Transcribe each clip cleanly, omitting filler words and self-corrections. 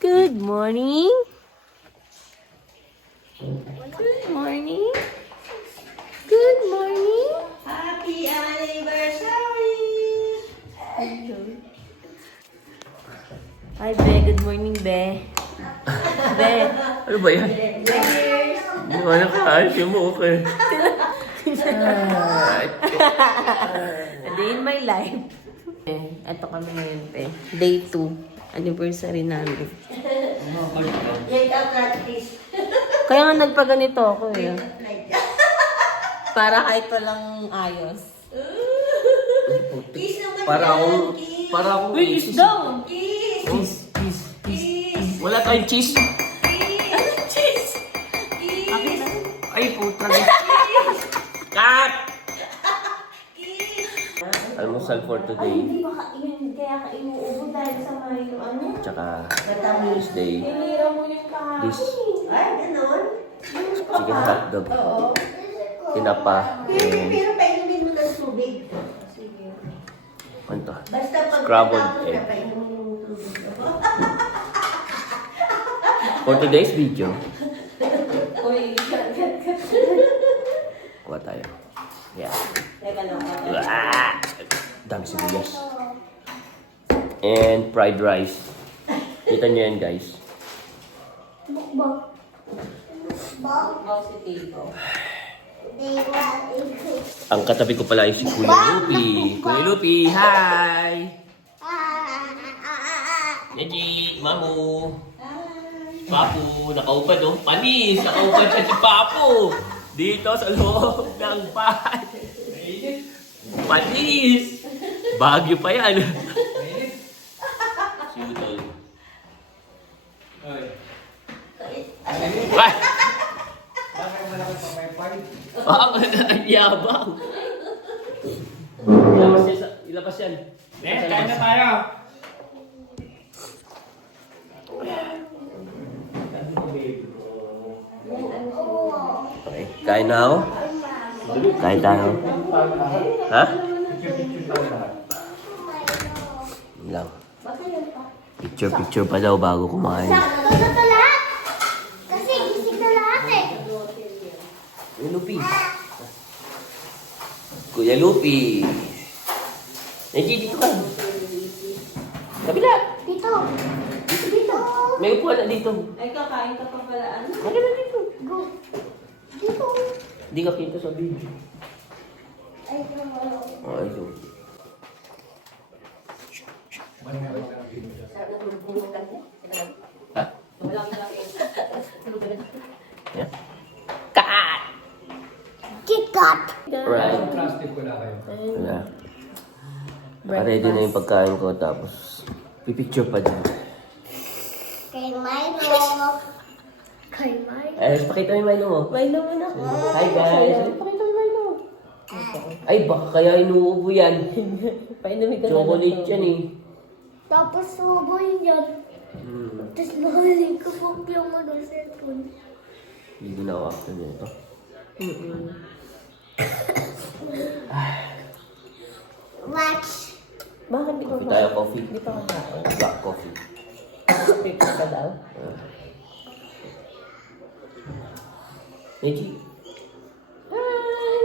Good morning. Good morning. Good morning. Happy anniversary! Hi, Be. Good morning, Be. Be. Ano ba yan? Hindi ko alam ka. Ayos mo, okay. A day in my life. Ito kami ngayon, Be. Day 2. Anniversary namin. Wake up that please. Kaya nga nagpaganito ako eh. Para kahit walang ayos. Kiss naman Para yan, akong... kiss. Para akong... Uy, is daw! Kiss! Kiss! Wala tayong cheese. Kiss! Kiss! Ay, puta. Cut! Almusal for today. Hindi ba yun kaya ka inuubo dahil sa mga yung ano? Tsaka Matamis. this day. Hinira mo yung kahapon. This Ay, ganon. chicken hotdog. Oo. Tinapa. Pero painumin mo ng tubig. Sige. Ano to? Basta pag Scrambled natapos egg. ka, painumin mo ng tubig. For today's video, Uy, kuha tayo. Yeah. teka lang. Ah! Dami sibuyas. And fried rice. Kita nyo yan, guys. Positivo. Ang katabi ko pala ay si Kuya Lupi. Kuya Lupi, hi! Neji, Mamu. Papu, nakaupad oh. Panis, nakaupad siya si Papu. Dito sa loob ng bahay. Panis! Bagyo pa yan. Sudol. Ay! Ang yabang. Ilabas yan. Kain na tayo. Okay, kain na ako. Kain tayo. Ha? Yun lang. Picture pa daw bago kumain. Sakto na to lahat. Kasi gising na lahat eh. Kuya Lupi. Kuya Lupi. Neji, dito ka. Kabila. Dito. Dito. May upuan na dito. Ay, kakain ka pa pala. Ano? Kaya na dito. Go. Dito. Hindi ka kita sa video. Ay, wala. Oh, ito. Ha? Yeah. Cut! KitKat. Right. Plastic ko na kayo. Wala. Ready na yung pagkain ko tapos pipicture pa dyan. Kay Milo. Kay Milo. Ay, pakita mo yung Milo mo. Milo mo na. Hi guys. Pakita mo Milo. Ay, baka kaya inuubo yan. Painumin ka na. Chocolate yan eh. Tapos suboy yan. Tapos nahalik ko po yung cellphone. Hindi ko na-after nito. Watch. Bakit di ko Coffee tayo, coffee. Di pa kakain. Black coffee. Picture ka daw. Neji, Hi!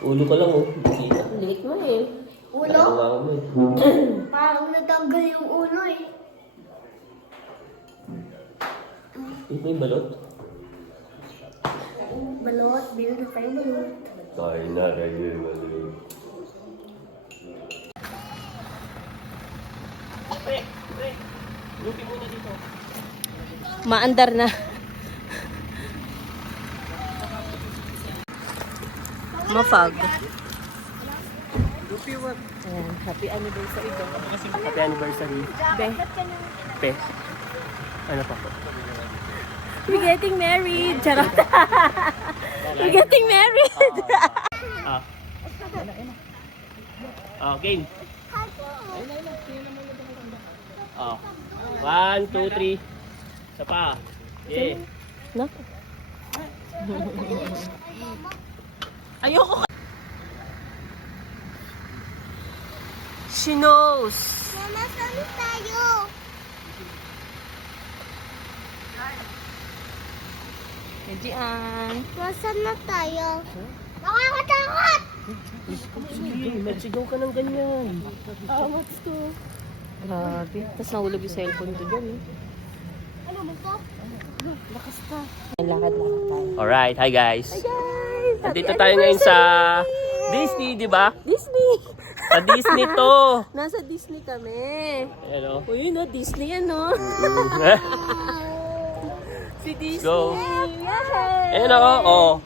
ulo ka lang oh. Kita. Liit mo eh. Ulo? Ano mo eh. Parang natanggal yung ulo eh. Ito yung balot. Balot. Bilog na kayo balot. Tayo na, ready na balot. Maandar na. Mafag. Ayan, happy anniversary daw. Happy anniversary. Be, Pe. Ano pa po? we're getting married. Charot. We're getting married. Ah. Oh, game. Oh. 1, 2, 3. Isa pa. Yeah. Naku. Ayoko. She knows. Mama, saan tayo? Jian. Nasaan na tayo? Nakakatakot! Sige, magsigaw ka ng ganyan. Awat to. Grabe. Tapos nahulog yung cellphone ko dyan eh. Ano mo to? Lakas ka. Lakad-lakad tayo. Alright, hi guys. Hi guys! Nandito tayo ngayon sa Disney, di ba? Disney! Sa Disney to. Nasa Disney kami. Ano? Uy, no, Disney ano? Si Disney. Go. Yay! Ano? Oh.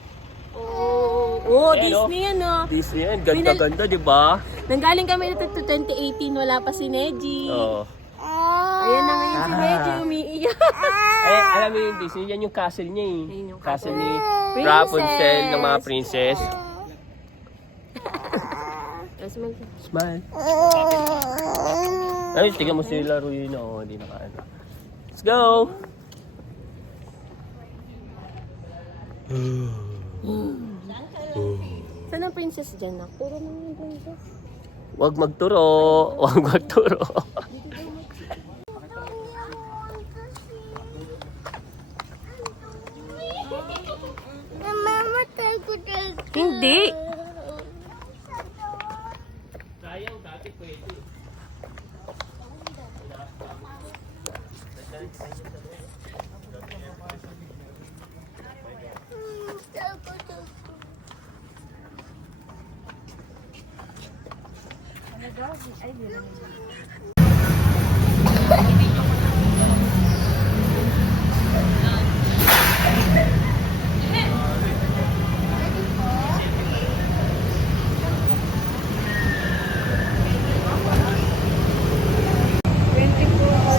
Oh, Ayan, Disney ano? Disney yan. Ganda-ganda, di ba? Nanggaling kami dito to 2018, wala pa si Neji. Oo. Ayan na ngayon si Neji, umiiyak. Eh, alam mo yung Disney, yan yung castle niya eh. Ayun yung Castle ni Princess. Rapunzel ng mga princess. Smile ka. Smile. Ay, tingnan mo sila Ruy na. Oh, hindi nakaano. Let's go! Saan ang princess dyan na? Puro naman yung princess. Huwag magturo. Huwag magturo. Namamatay ko dito. Hindi. Sayang, dati pwede.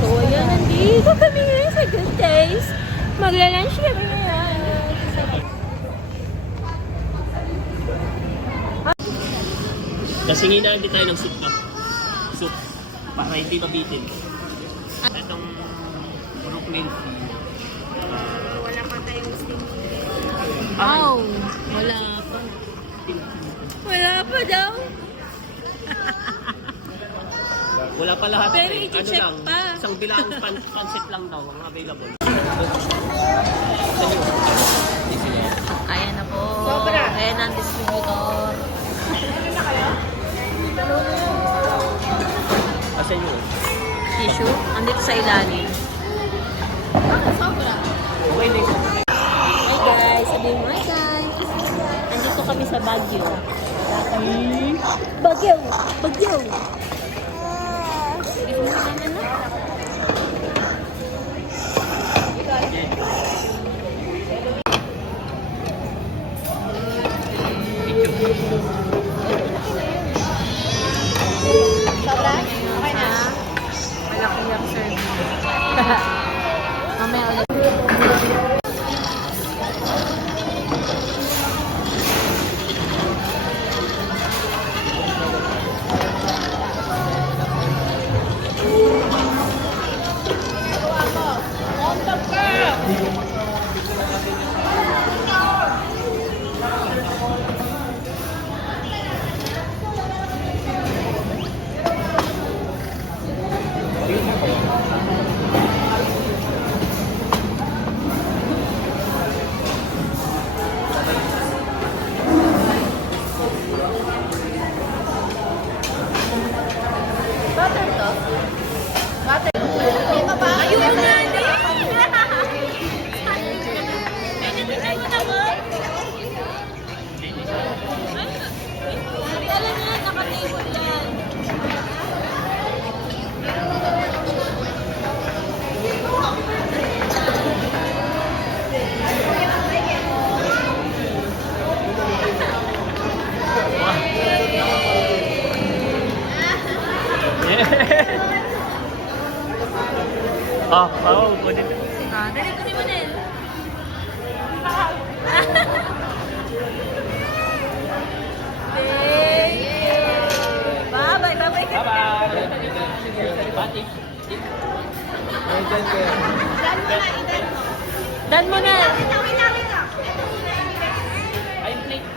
So, ayan, nandito kami ngayon sa Good Days. Magla-lunch kami ngayon. Kasingin na hindi tayo ng soup na. Soup. Para hindi mabitin. Itong Brooklyn Tea. Wala pa tayong steam. Wow, wala pa. Wala pa daw. Wala pa lahat. Pero eh. i-check lang, pa. Isang bilang pancit lang daw ang available. Ayan na po. Sobra. Ayan ang distributor. Asan yun? Tissue. Andito sa ilalim. Sobra. Okay na yun. Hi guys, sabihin mo hi guys. Nandito kami sa Baguio. Baguio! Baguio! Sabihin mo naman na. Sobra? Okay na. Malaki yung serving. Mamaya ulit. Butter to? Butter. Ayoko na. Pinatitay mo na mo? Hindi alam niya, naka-table yan. Ah, oo, pwede. Dali ko ni Manel. Thank you. Bye-bye. Bye-bye. Bye-bye. Bati. Dan mo na. Ay, plate.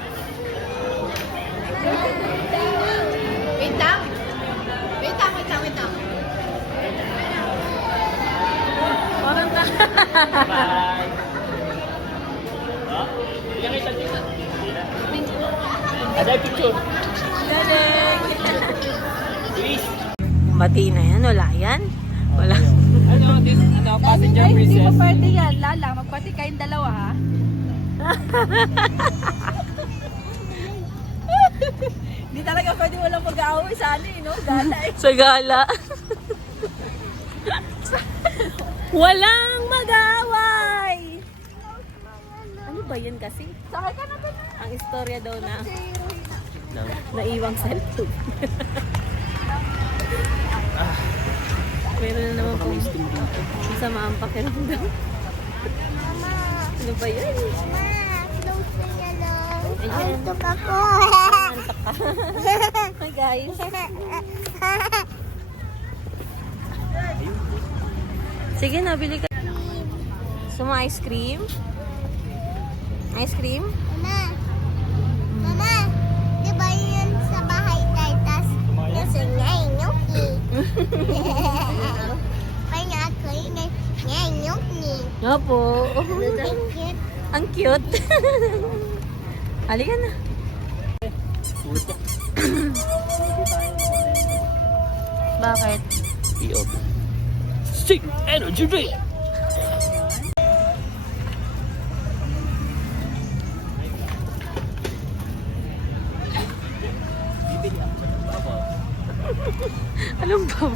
Wait lang. Parang ka. Bye. Ada picture. Galing! Please. Bati na yan, wala yan. Wala. Passenger princess. Hindi pa pwede yan, Lala. Magpati kayong dalawa, ha? Hindi talaga pwede walang mag-aaway sa ano, no? Gala eh. Sa gala. Walang mag-away! Ano ba yan kasi? Sakay ka na ba? Ang istorya daw na naiwang cellphone. Meron na naman pong masama ang pakiramdam. Ano ba yan? Ayan. Antok ako. Antok ka. Hi guys. Sige na, bili ka. Gusto mo ice cream? Ice cream? Mama, di ba yun sa bahay tayo, tas nasa nyayuki? Kaya ako yun nyayuki. Opo. Cute. Ang cute. Halika na. Bakit? EOB. Stick energy drink. Anong ba?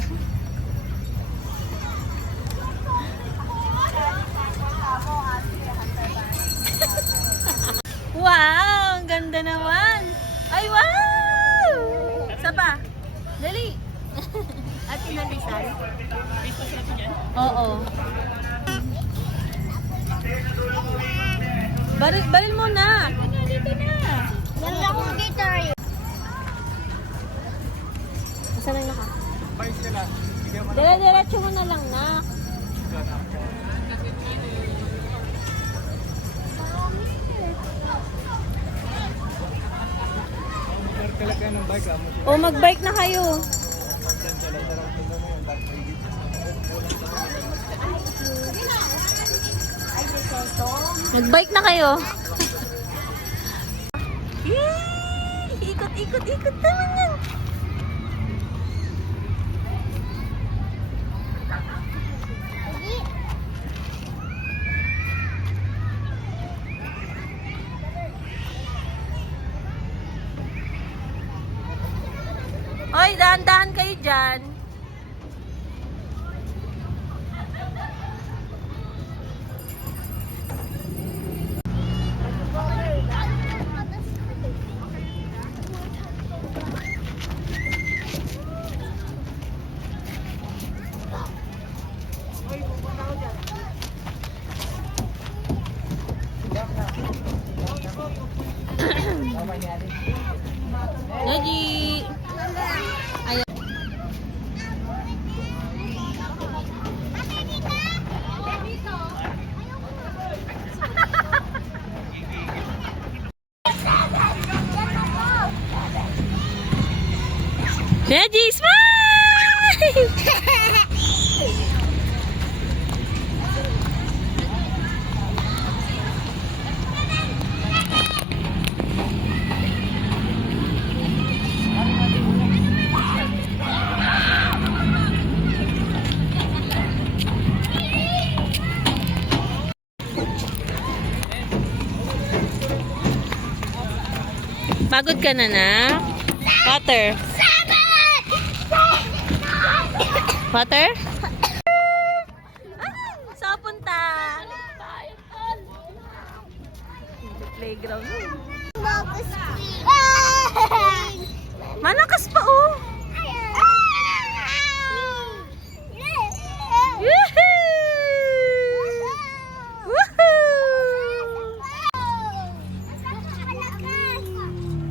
Wow! Ang ganda naman! Ay, wow! Isa pa? Dali! At inalisan? Oo. Baril mo na! Dito na. Meron akong guitar. Asa na ka? Dire-diretso mo na lang na. O mag-bike na kayo. Mag-bike na kayo. Yay! Ikot naman yan. Hoy, dahan-dahan kayo dyan. Lagi. Ayan. Reggie, smile! Pagod ka na? Water. Water? Saan punta? Playground. Malakas pa oh.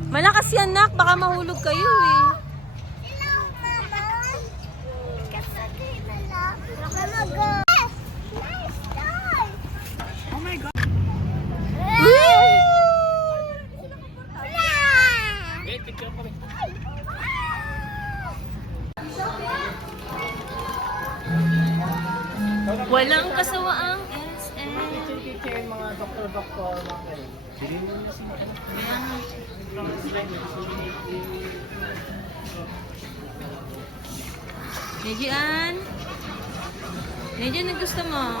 Malakas yan, nak. Baka mahulog kayo eh. Oh my God. Wait, picture kami. Walang kasawaang SM. Mga doktor. Nejian? Nejian, ang gusto mo?